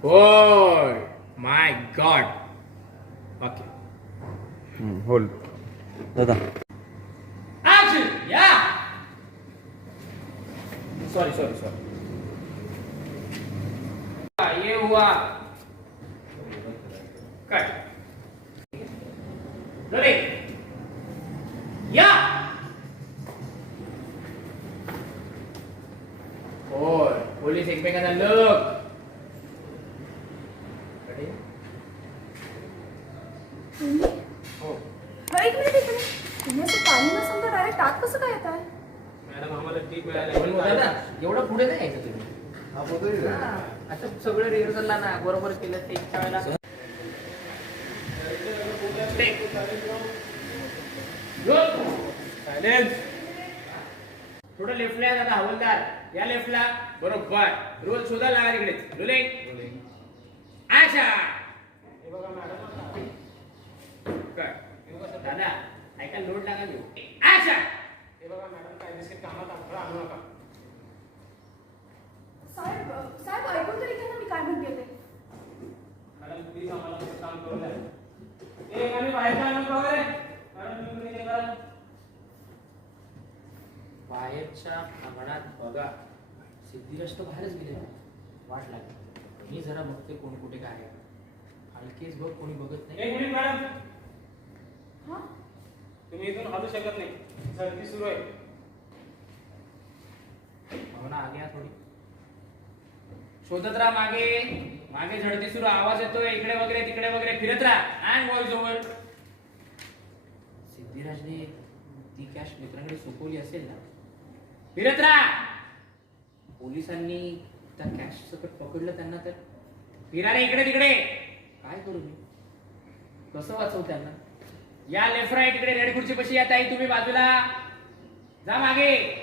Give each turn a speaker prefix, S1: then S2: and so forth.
S1: होय my god. Okay
S2: hold दादा.
S1: Action या. Sorry sorry sorry. ये हुआ कट. या. होय पोलीस एकमेकांना लग. हो
S3: एक मिनिट इकडे. तुम्ही असं पाणी नसून तर डायरेक्ट आत कसं काय येत आहे?
S1: मॅडम आम्हाला टीप मिळाली. एवढं पुढे नाही यायचं तुम्ही. आता सगळं रिहर्सलला ना बरोबर केलं ते इतक्या वेळेला. थोडं लेफ्टला या दादा हवलदार. या लेफ्टला बरोबर. रोल शोधा लागा तिकडे. Rolling action. दादा ऐका लोड लागा घेऊ. ऍक्शन. हे बघा मॅडम कायदेशीर कामात अडथळा आणू नका.
S3: साहेब साहेब ऐकून तरी घ्या ना मी काय म्हणते ते.
S1: मॅडम प्लीज आम्हाला काम करू द्या. एक आम्ही बाहेर जाणार वगैरे. मॅडम तुम्ही हे करा. बाहेरच्या अंगणात बघा. सिद्धिराज तर बाहेरच गेले. वाट लागली. मी जरा बघते कोण कुठे काय आहे. हलकेच बघ कोणी बघत नाही. एक मिनिट मॅडम.
S3: हा
S1: तुम्ही इथून हलू शकत नाही. झडती सुरू आहे. भावना आगे या थोडी. शोधत राहा मागे. मागे झडती सुरू. आवाज येतोय इकडे वगैरे तिकडे वगैरे फिरत राहा. And voice over. सिद्धिराजने ती कॅश मित्रांकडे सोपवली असेल ना. फिरत राहा. पोलिसांनी त्या कॅश सकट पकडलं त्यांना तर फिरा रे इकडे तिकडे. काय करू मी. कसं वाचवू त्यांना. या लेफ्ट राईट इकडे रेड खुर्ची पशी या ताई तुम्ही बाजूला जा. मागे